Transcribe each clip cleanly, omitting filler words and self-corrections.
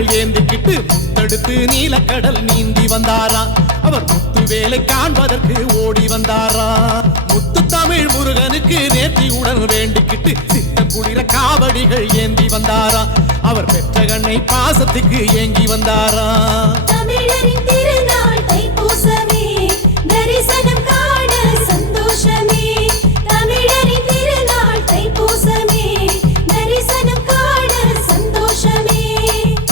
காவடிகள் ஏந்திக்கிட்டு முத்தெடுத்து நீலக்கடல் நீந்தி வந்தாரா. அவர் முத்து வேலை காண்பதற்கு ஓடி வந்தாரா. முத்து தமிழ் முருகனுக்கு நேர்த்தியுடன் வேண்டிக்கிட்டு சித்தம் குளிர காவடிகள் ஏந்தி வந்தாரா. அவர் பெற்ற கண்ணை பாசத்துக்கு ஏங்கி வந்தாரா. தமிழரின் திருநாள் தைப்பூசமே, தரிசனம் காண சந்தோஷமே. தமிழரின் திருநாள் தைப்பூசமே, தரிசனம் காண சந்தோஷமே.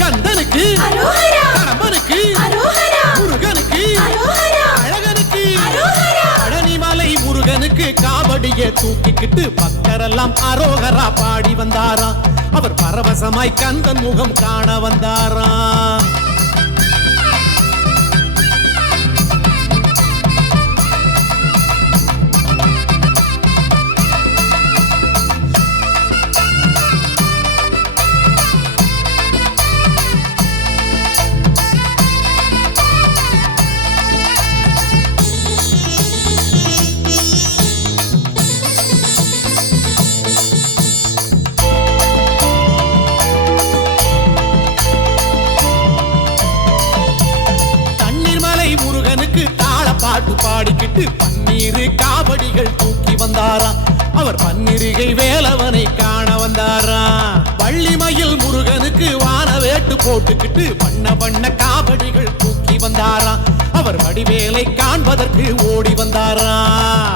கந்தனுக்கு அரோகரா, கடம்பனுக்கு அரோகரா, முருகனுக்கு அரோகரா, அழகனுக்கு அரோகரா. பழனிமலை முருகனுக்கு காவடியை தூக்கிக்கிட்டு பக்தரெல்லாம் அரோகரா பாடி வந்தாரா. அவர் பரவசமாய் கந்தன் முகம் காண வந்தாரா. முருகனுக்கு தாள பாட்டு பாடிக்கிட்டு பன்னீரு காவடிகள் தூக்கி வந்தாரா. அவர் பன்னிருகை வேலவனை காண வந்தாரா. வள்ளிமயில் முருகனுக்கு வான வேட்டு போட்டுக்கிட்டு வண்ண வண்ண காவடிகள் தூக்கி வந்தாரா. அவர் வடிவேலை காண்பதற்கு ஓடி வந்தாரா.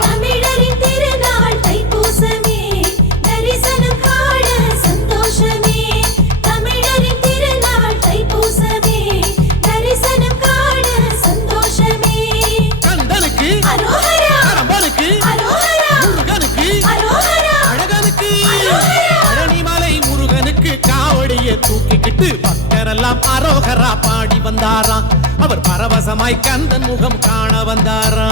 தமிழரின் திருநாள் தைப்பூசமே, தரிசனம் காண சந்தோஷமே. தமிழரின் திருநாள் தைப்பூசமே, தரிசனம் காண சந்தோஷமே. கந்தனுக்கு அரோகரா, கடம்பனுக்கு அரோகரா, முருகனுக்கு அரோகரா, அழகனுக்கு அரோகரா. பழனிமலை முருகனுக்கு காவடியை தூக்கிக்கிட்டு பக்தரெல்லாம் அரோகரா பாடி வந்தாரா. அவர் பரவசமாய் கந்தன் முகம் காண வந்தாரா.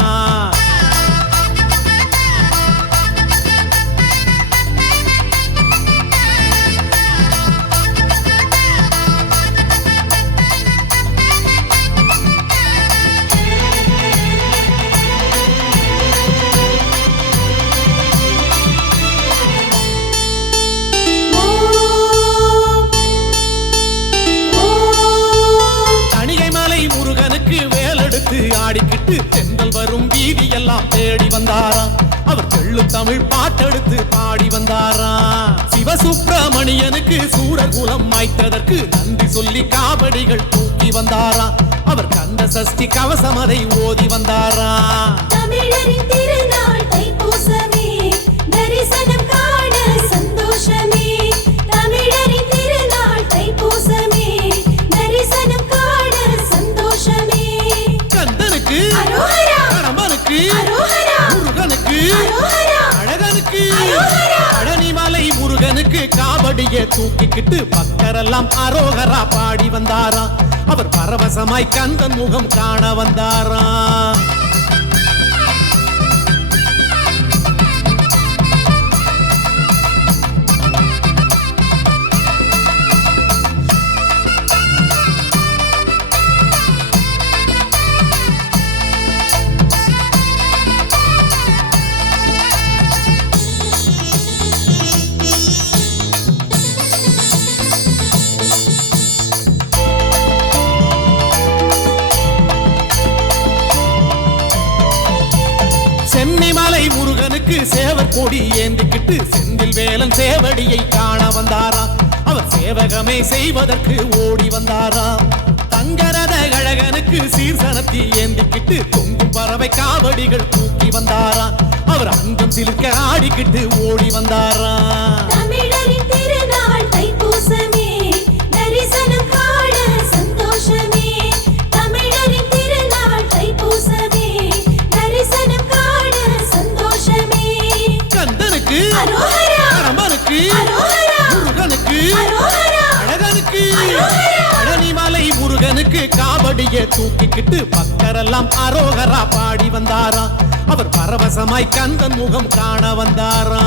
ஆடிக்கிட்டு தென்றல் வரும் வீதி எல்லாம் தேடி வந்தாரா. அவர் தெள்ளு தமிழ் பாட்டெடுத்து பாடி வந்தாரா. சிவசுப்பிரமணியனுக்கு சூரகுலம் மாய்த்ததற்கு நன்றி சொல்லி காவடிகள் தூக்கி வந்தாரா. அவர் கந்த சஷ்டி கவசம் அதை ஓதி வந்தாரா. தமிழரின் திருநாள் தைப்பூசமே, தரிசனம் காண சந்தோஷமே. தமிழரின் திருநாள் தைப்பூசமே, தரிசனம் காண சந்தோஷமே. கந்தனுக்கு அரோகரா, கடம்பனுக்கு அரோகரா, முருகனுக்கு அரோகரா, அழகனுக்கு அரோகரா. பழனிமலை முருகனுக்கு காவடியை தூக்கிக்கிட்டு பக்தரெல்லாம் அரோகரா பாடி வந்தாரா. அவர் பரவசமாய் கந்தன் முகம் காண வந்தாரா. சென்னிமலை முருகனுக்கு சேவர் கொடி ஏந்திக்கிட்டு செந்தில் வேலன் சேவடியை காண வந்தாரா. அவர் சேவகமே செய்வதற்கு ஓடி வந்தாரா. தங்கரத அழகனுக்கு சீர்சனத்தி ஏந்திக்கிட்டு தொங்கும் பறவை காவடிகள் தூக்கி வந்தாரா. அவர் அங்கம் சிலுக்க ஆடிக்கிட்டு ஓடி வந்தாரா. தமிழரின் திருநாள் தைப்பூசமே, தரிசனம் காண சந்தோஷமே. தமிழரின் திருநாள் தைப்பூசமே, தரிசனம் காண சந்தோஷமே. கந்தனுக்கு அரோகரா, கடம்பனுக்கு அரோகரா, முருகனுக்கு அரோகரா, அழகனுக்கு அரோகரா. பழனிமலை முருகனுக்கு காவடியை தூக்கிக்கிட்டு பக்தரெல்லாம் அரோகரா பாடி வந்தாரா. அவர் பரவசமாய் கந்தன் முகம் காண வந்தாரா.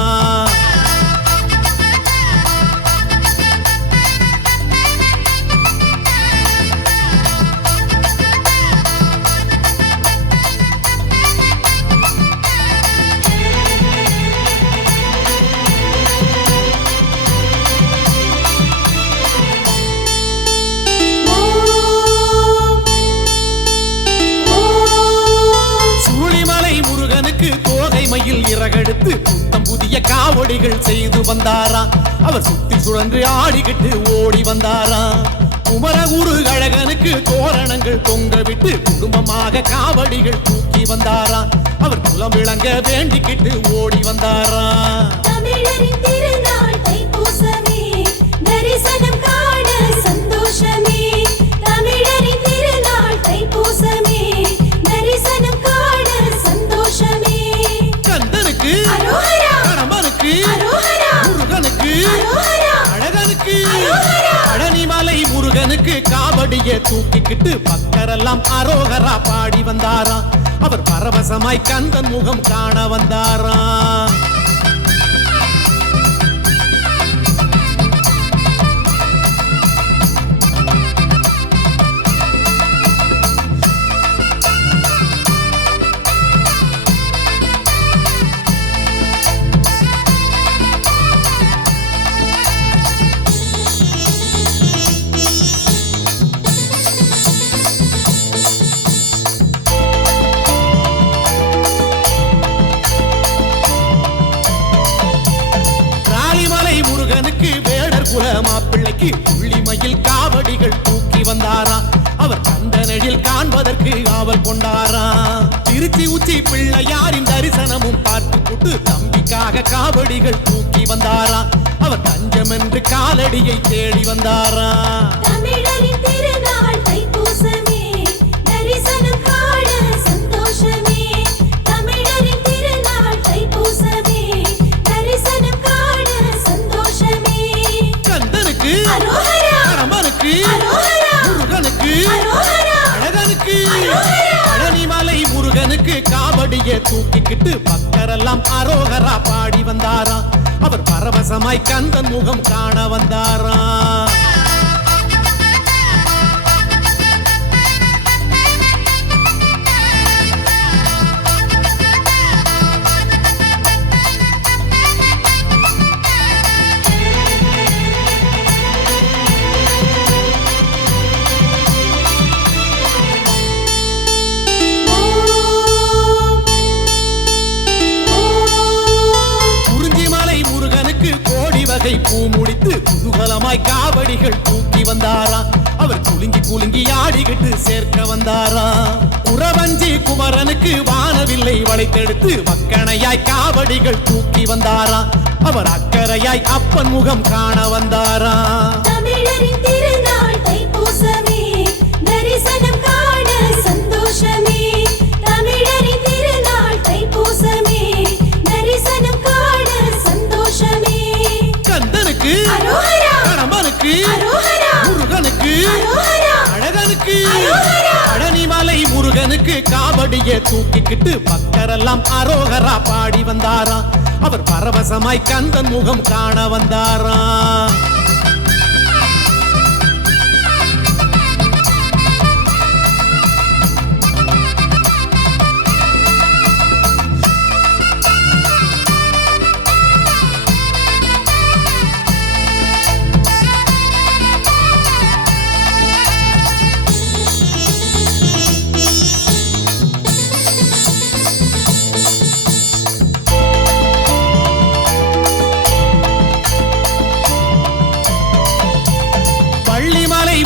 வந்தாராம். அவர் சுத்தி சுழன்று ஆடிக்கிட்டு ஓடி வந்தாராம். குமரகுரு அழகனுக்கு தோரணங்கள் தொங்க விட்டு குடும்பமாக காவடிகள் தூக்கி வந்தாராம். அவர் குலம் விளங்க வேண்டிக்கிட்டு ஓடி வந்தாராம். தமிழரின் திருநாள் தைப்பூசமே, தரிசனம் காண சந்தோஷமே. தமிழரின் திருநாள் தைப்பூசமே, தரிசனம் காண சந்தோஷமே. கந்தனுக்கு அரோகரா, கடம்பனுக்கு அரோகரா, முருகனுக்கு அரோகரா, அழகனுக்கு அரோகரா. பழனிமலை முருகனுக்கு காவடிய தூக்கிக்கிட்டு பக்தரெல்லாம் அரோகரா பாடி வந்தாராம். அவர் பரவசமாய் கந்தன் முகம் காண வந்தாராம். முருகனுக்கு வேடர் குல மாப்பிள்ளைக்கு புள்ளிமயில் காவடிகள் தூக்கி வந்தாராம். அவர் கந்தனடில் காண்பதற்கு ஆவல் கொண்டாராம். திருச்சி உச்சி பிள்ளையாரின் தரிசனமும் பார்த்து கொண்டு தம்பிக்காக காவடிகள் தூக்கி வந்தாராம். அவர் தஞ்சம் என்று காலடியை தேடி வந்தாராம். தமிழரின் திருநாள் தைப்பூசமே, தரிசனம் காண சந்தோஷமே. தமிழரின் திருநாள் தைப்பூசமே, தரிசனம் காண சந்தோஷமே. கந்தனுக்கு அரோகரா, கடம்பனுக்கு அரோகரா, முருகனுக்கு அரோகரா, அழகனுக்கு அரோகரா. பழனிமலை முருகனுக்கு காவடிய தூக்கிக்கிட்டு பக்தரெல்லாம் அரோகரா பாடி வந்தாராம். அவர் பரவசமாய் கந்தன் முகம் காண வந்தாராம். வகை பூ முடித்து குதூகலமாய் காவடிகள் தூக்கி வந்தாராம். அவர் குலுங்கி குலுங்கி ஆடிக்கிட்டு சேர்க்க வந்தாராம். குறவஞ்சி குமரனுக்கு வானவில்லை வளைத்தெடுத்து வக்கணையாய் காவடிகள் தூக்கி வந்தாராம். அவர் அக்கறையாய் அப்பன் முகம் காண வந்தாராம். தமிழரின் திருநாள் தைப்பூசமே, தரிசனம் காண சந்தோஷமே. தமிழரின் திருநாள் தைப்பூசமே, தரிசனம் காண சந்தோஷமே. கந்தனுக்கு அரோகரா, கடம்பனுக்கு அரோகரா, முருகனுக்கு அரோகரா, அழகனுக்கு அரோகரா. பழனிமலை முருகனுக்கு காவடிய தூக்கிக்கிட்டு பக்தரெல்லாம் அரோகரா பாடி வந்தாராம். அவர் பரவசமாய் கந்தன் முகம் காண வந்தாராம்.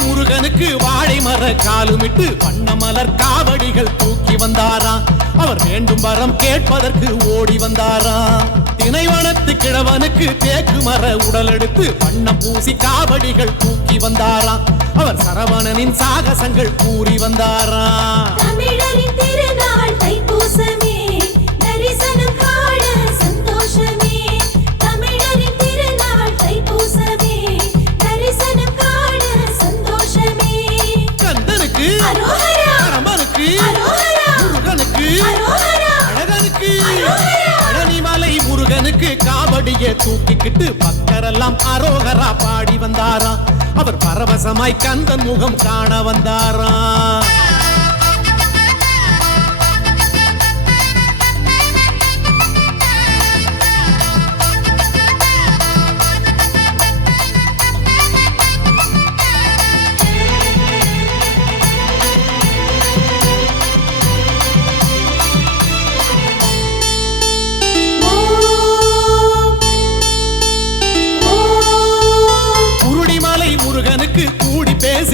முருகனுக்கு வாழை மர காலுமிட்டு வண்ண மலர் காவடிகள் தூக்கி வந்தாராம். அவர் வேண்டும் வரம் கேட்பதற்கு ஓடி வந்தாராம். தினைவனத்து கிழவனுக்கு தேக்கு மர உடல் எடுத்து வண்ணம் பூசி காவடிகள் தூக்கி வந்தாராம். அவர் சரவணனின் சாகசங்கள் கூறி வந்தாராம். தமிழரின் திருநாள் தைப்பூசமே, தரிசனம் காண சந்தோஷமே. தமிழரின் திருநாள் தைப்பூசமே, தரிசனம் காண சந்தோஷமே. கந்தனுக்கு அரோகரா, கடம்பனுக்கு அரோகரா, முருகனுக்கு அரோகரா, அழகனுக்கு அரோகரா. பழனிமலை முருகனுக்கு காவடிய தூக்கிக்கிட்டு பக்தரெல்லாம் அரோகரா பாடி வந்தாராம். அவர் பரவசமாய் கந்தன் முகம் காண வந்தாராம்.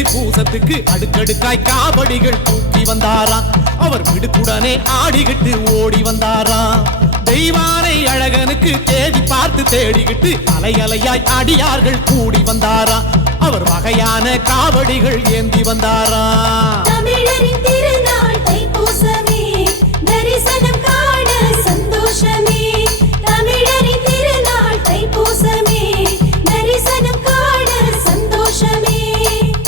தைப்பூசத்துக்கு அடுக்கடுக்காய் காவடிகள் தூக்கி வந்தாராம். அவர் விடுக்குடனே ஆடிக்கிட்டு ஓடி வந்தாராம். தெய்வானை அழகனுக்கு தேடி பார்த்து தேடிக்கிட்டு அலை அலையாய் அடியார்கள் கூடி வந்தாராம். அவர் வகையான காவடிகள் ஏந்தி வந்தாராம். தமிழரின் திருநாள் தைப்பூசமே, தரிசனம் காண சந்தோஷமே. தமிழரின் திருநாள் தைப்பூசமே, தரிசனம் காண சந்தோஷமே.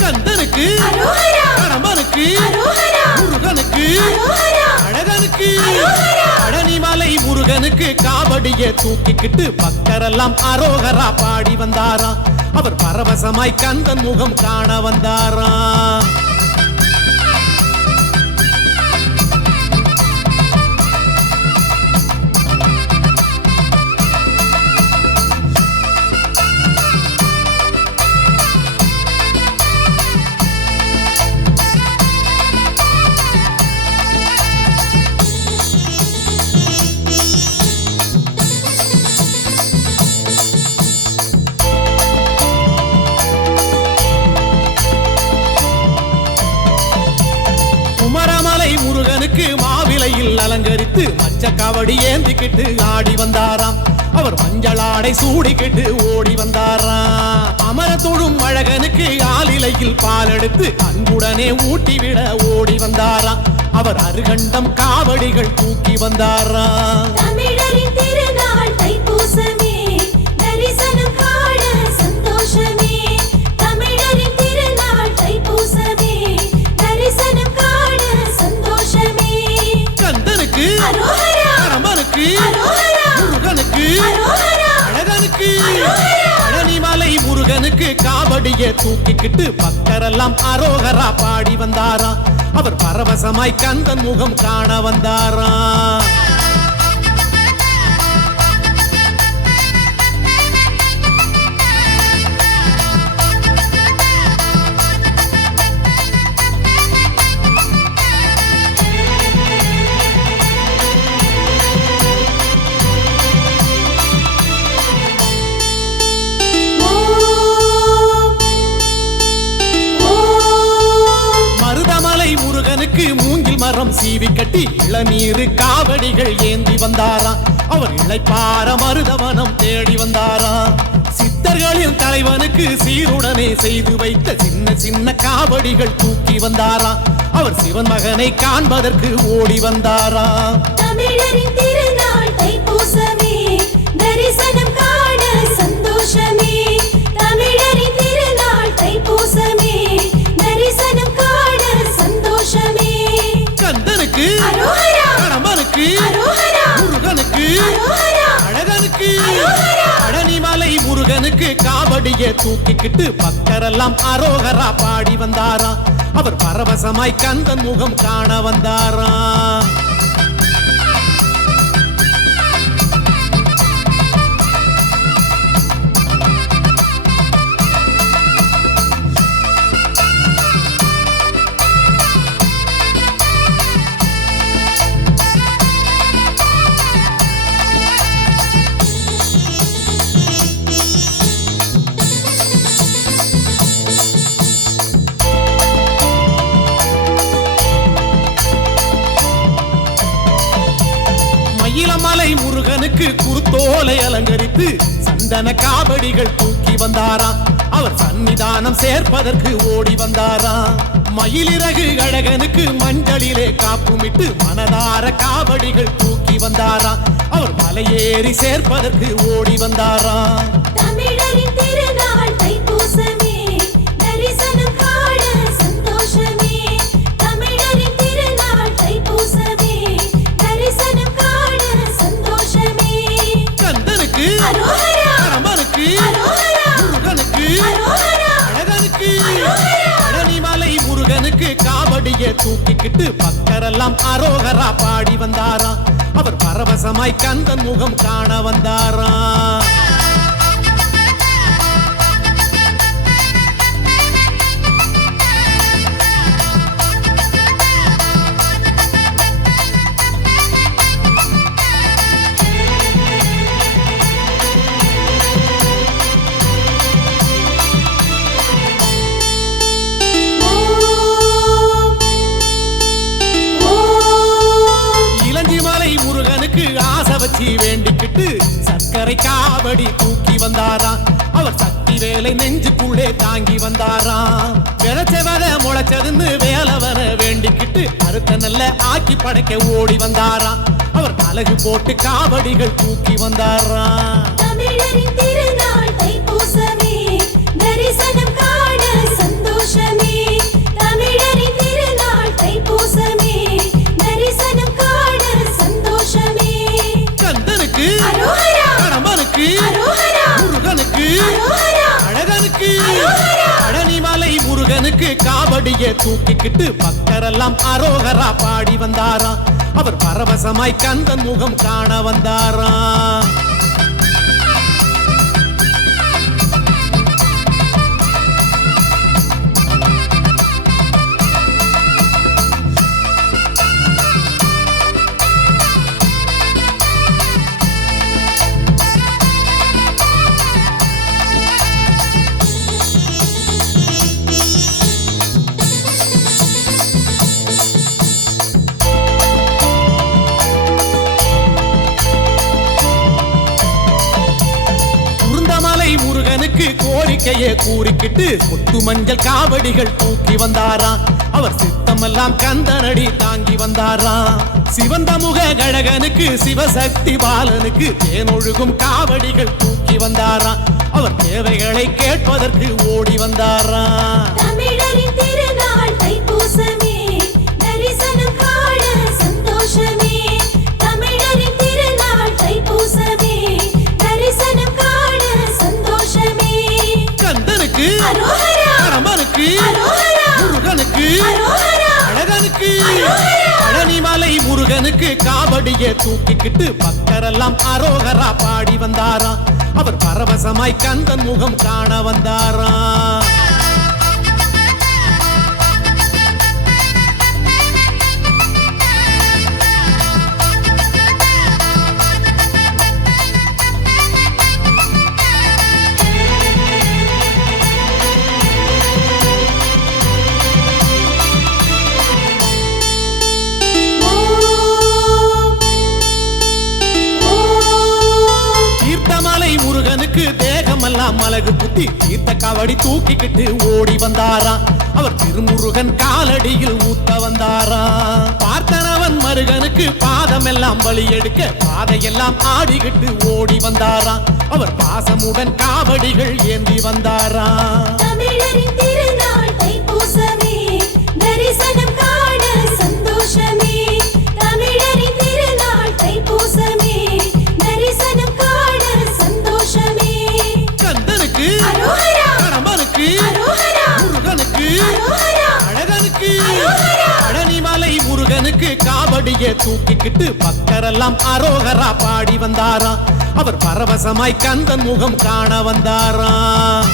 கந்தனுக்கு அரோகரா, கடம்பனுக்கு அரோகரா, முருகனுக்கு அரோகரா, அழகனுக்கு அரோகரா. பழனிமலை முருகனுக்கு காவடியை தூக்கிக்கிட்டு பக்தரெல்லாம் அரோகரா பாடி வந்தாராம். அவர் பரவசமாய் கந்தன் முகம் காண வந்தாராம். குமரமலை முருகனுக்கு மாவிலையில் அலங்கரித்து மச்ச காவடி ஏந்திக்கிட்டு ஆடி வந்தாராம். அவர் மஞ்சளாடை சூடிக்கிட்டு ஓடி வந்தாராம். அமர தொழும் அழகனுக்கு ஆலிலையில் பால் எடுத்து அன்புடனே ஊட்டிவிட ஓடி வந்தாராம். அவர் அருகண்டம் காவடிகள் தூக்கி வந்தாராம். தமிழரின் திருநாள் தைப்பூசமே, தரிசனம் காண சந்தோஷமே. தமிழரின் திருநாள் தைப்பூசமே, தரிசனம் காண சந்தோஷமே. கந்தனுக்கு அரோகரா, கடம்பனுக்கு அரோகரா, முருகனுக்கு அரோகரா, அழகனுக்கு அரோகரா. பழனிமலை முருகனுக்கு காவடியை தூக்கிக்கிட்டு பக்தரெல்லாம் அரோகரா பாடி வந்தாராம். அவர் பரவசமாய் கந்தன் முகம் காண வந்தாராம். மருதமலை முருகனுக்கு மூங்கில் மரம் சீவி கட்டி இளநீர் காவடிகள் ஏந்தி வந்தாராம். அவர் இளைப்பார மருதவனம் தேடி வந்தாராம். சித்தர்களின் தலைவனுக்கு சீருடனே செய்து வைத்த சின்ன சின்ன காவடிகள் தூக்கி வந்தாராம். அவர் சிவன் மகனை காண்பதற்கு ஓடி வந்தாராம். தமிழரின் திருநாள் தைப்பூசமே, தரிசனம் காண சந்தோஷமே. தமிழரின் திருநாள் தைப்பூசமே, தரிசனம் காண சந்தோஷமே. கந்தனுக்கு அரோகரா, கடம்பனுக்கு அரோகரா, முருகனுக்கு அரோகரா, அழகனுக்கு அரோகரா. பழனிமலை முருகனுக்கு காவடியை தூக்கிக்கிட்டு பக்தரெல்லாம் அரோகரா பாடி வந்தாராம். அவர் பரவசமாய் கந்தன் முகம் காண வந்தாராம். மயிலமலை முருகனுக்கு குருத்தோலை அலங்கரித்து சந்தன காவடிகள் தூக்கி வந்தாராம். அவர் சன்னிதானம் சேர்ப்பதற்கு ஓடி வந்தாராம். மயிலிறகு அழகனுக்கு மஞ்சளிலே காப்புமிட்டு மனதார காவடிகள் தூக்கி வந்தாராம். அவர் மலையேறி சேர்ப்பதற்கு ஓடி வந்தாராம். தமிழரின் திருநாள் தைப்பூசமே, தரிசனம் காண சந்தோஷமே. தமிழரின் திருநாள் தைப்பூசமே, தரிசனம் காண சந்தோஷமே. கந்தனுக்கு அரோகரா, கடம்பனுக்கு அரோகரா, முருகனுக்கு அரோகரா, அழகனுக்கு அரோகரா. பழனிமலை முருகனுக்கு காவடியை தூக்கிக்கிட்டு பக்தரெல்லாம் அரோகரா பாடி வந்தாராம். அவர் பரவசமாய் கந்தன் முகம் காண வந்தாராம். தடை காவடி தூக்கி வந்தாராம் அவர் சக்தி வேலை நெஞ்சுக்குள்ளே தாங்கி வந்தாராம் விளைச்சவத முளைச்சதுன்னு வேலவர வேண்டிக்கிட்டு அறுத்த நல்ல ஆக்கி படைக்க ஓடி வந்தாராம் அவர் அழகு போட்டு காவடிகள் தூக்கி வந்தாராம் தமிழரின் திருநாள் தைப்பூசமே தரிசனம் காண சந்தோஷமே தமிழரின் திருநாள் தைப்பூசமே தரிசனம் காண சந்தோஷமே கந்தனுக்கு அரோகரா கடம்பனுக்கு அரோகரா முருகனுக்கு அரோகரா அழகனுக்கு அரோகரா பழனிமலை முருகனுக்கு காவடியை தூக்கிக்கிட்டு பக்தரெல்லாம் அரோகரா பாடி வந்தாராம் அவர் பரவசமாய் கந்தன் முகம் காண வந்தாராம் முருகனுக்கு கோரிக்கையை கூறிக்கிட்டு முத்து மஞ்சள் காவடிகள் தூக்கி வந்தாராம் அவர் சித்தமெல்லாம் கந்தனடி தாங்கி வந்தாராம் சிவந்த முக கழகனுக்கு சிவசக்தி பாலனுக்கு தேனொழுகும் காவடிகள் தூக்கி வந்தாராம் அவர் தேவைகளை கேட்பதற்கு ஓடி வந்தாராம் தமிழரின் திருநாள் தைப்பூசமே தரிசனம் காண சந்தோஷமே தமிழரின் திருநாள் தைப்பூசமே தரிசனம் காண சந்தோஷமே கந்தனுக்கு அரோகரா கடம்பனுக்கு அரோகரா முருகனுக்கு அரோகரா அழகனுக்கு அரோகரா பழனிமலை முருகனுக்கு காவடியை தூக்கிக்கிட்டு பக்தரெல்லாம் அரோகரா பாடி வந்தாராம் அவர் பரவசமாய் கந்தன் முகம் காண வந்தாராம் முருகனுக்கு தேகமெல்லாம் மலகு குத்தி தீர்த்த காவடி தூக்கிக்கிட்டு ஓடி வந்தாராம் அவர் திருமுருகன் காலடியில் ஊத்த வந்தாராம் பார்த்தனவன் மருகனுக்கு பாதமெல்லாம் பலி எடுக்க பாதையெல்லாம் ஆடிக்கிட்டு ஓடி வந்தாராம் அவர் பாசமுடன் காவடிகள் ஏந்தி வந்தாராம் தமிழரின் திருநாள் தைப்பூசமே தரிசனம் காண சந்தோஷமே தமிழரின் திருநாள் தைப்பூசமே தரிசனம் காண சந்தோஷமே கந்தனுக்கு அரோகரா கடம்பனுக்கு அரோகரா முருகனுக்கு அரோகரா அழகனுக்கு அரோகரா பழனிமலை முருகனுக்கு காவடியை தூக்கிக்கிட்டு பக்தரெல்லாம் அரோகரா பாடி வந்தாராம் அவர் பரவசமாய் கந்தன் முகம் காண வந்தாராம்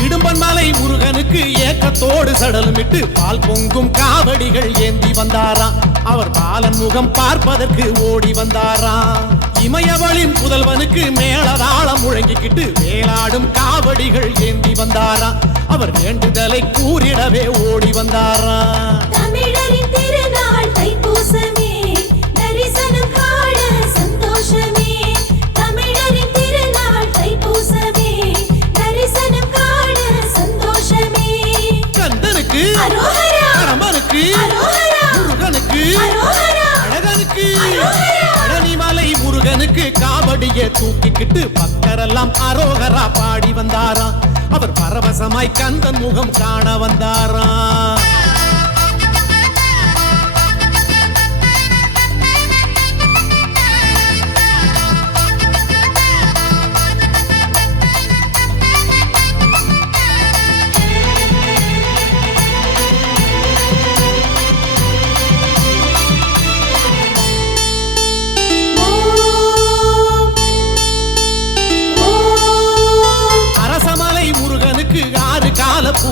இடும்பன்மலை முருகனுக்கு ஏக்கத்தோடு சடலமிட்டு பால் பொங்கும் காவடிகள் ஏந்தி வந்தாராம் அவர் பாலன் முகம் பார்ப்பதற்கு ஓடி வந்தாராம் இமயவளின் புதல்வனுக்கு மேளதாளம் முழங்கிக்கிட்டு வேலாடும் காவடிகள் ஏந்தி வந்தாராம் அவர் வேண்டுதலை கூறிடவே ஓடி வந்தாராம் தமிழரின் திருநாள் தைப்பூசமே தரிசனம் காண சந்தோஷமே தமிழரின் திருநாள் தைப்பூசமே தரிசனம் காண சந்தோஷமே கந்தனுக்கு அரோகரா கடம்பனுக்கு அரோகரா முருகனுக்கு அரோகரா அழகனுக்கு பழனிமலை முருகனுக்கு காவடியை தூக்கிக்கிட்டு பக்தரெல்லாம் அரோகரா பாடி வந்தாராம் அவர் பரவசமாய் கந்தன் முகம் காண வந்தாராம் ஓம்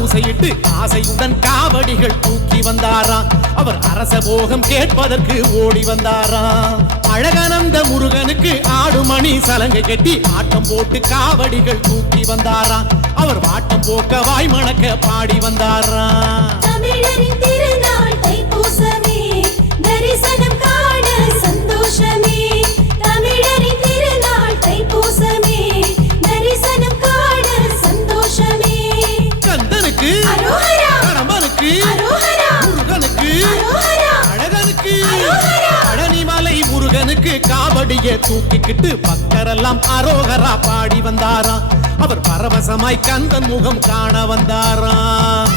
பூசையிட்டு ஆசையுடன் காவடிகள் தூக்கி வந்தாராம். அவர் அரச போகம் கேட்பதற்கு ஓடி வந்தாராம். அழகானந்த முருகனுக்கு ஆடுமணி சலங்கை கட்டி ஆட்டம் போட்டு காவடிகள் தூக்கி வந்தாராம். அவர் வாட்டம் போக்க வாய் மணக்க பாடி வந்தாராம். தமிழரின் திருநாள் தைப்பூசமே, தரிசனம் காண சந்தோஷமே. தமிழரின் திருநாள் தைப்பூசமே, தரிசனம் காண சந்தோஷமே. கந்தனுக்கு அரோகரா, கடம்பனுக்கு அரோகரா, முருகனுக்கு அரோகரா, அழகனுக்கு அரோகரா. பழனிமலை முருகனுக்கு காவடியை தூக்கிக்கிட்டு பக்தரெல்லாம் அரோகரா பாடி வந்தாராம். அவர் பரவசமாய் கந்தன் முகம் காண வந்தாராம்.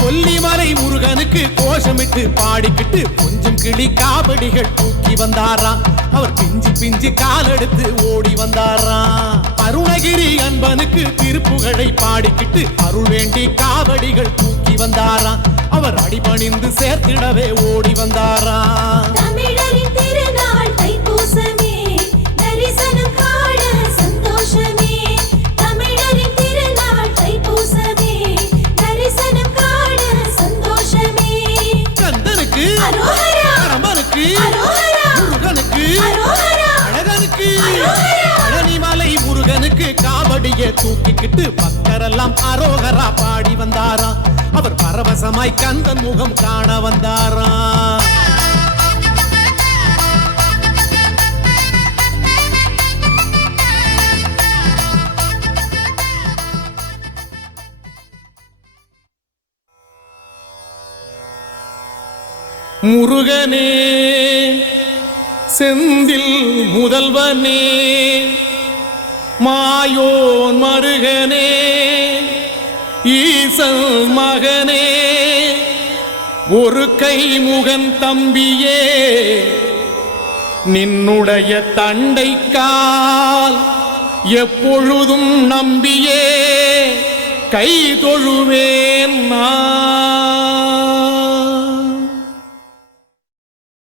கொல்லிமலை முருகனுக்கு கோஷமிட்டு பாடிக்கிட்டு கொஞ்சம் கிளி காவடிகள் தூக்கி வந்தாராம். அவர் பிஞ்சு பிஞ்சு காலெடுத்து ஓடி வந்தாராம். அருணகிரி அன்பனுக்கு திருப்புகழை பாடிக்கிட்டு அருள் வேண்டி காவடிகள் தூக்கி வந்தாராம். அவர் அடிபணிந்து சேர்த்திடவே ஓடி வந்தாராம். தமிழரின் திருநாள் தைப்பூசமே, தரிசனம் காண சந்தோஷமே. தமிழரின் திருநாள் தைப்பூசமே, தரிசனம் காண சந்தோஷமே. கந்தனுக்கு அரோகரா, கடம்பனுக்கு அரோகரா, முருகனுக்கு அரோகரா, அழகனுக்கு அரோகரா. பழனிமலை முருகனுக்கு காவடியை தூக்கிக்கிட்டு பக்தரெல்லாம் அரோகரா பாடி வந்தாராம். அவர் பரவசமாய் கந்தன் முகம் காண வந்தாராம். முருகனே செந்தில் முதல்வனே மாயோன் மருகனே ஈசல் மகனே ஒரு கை முகன் தம்பியே நின்னுடைய தண்டைக்கால் எப்பொழுதும் நம்பியே கை தொழுவேன் நான்.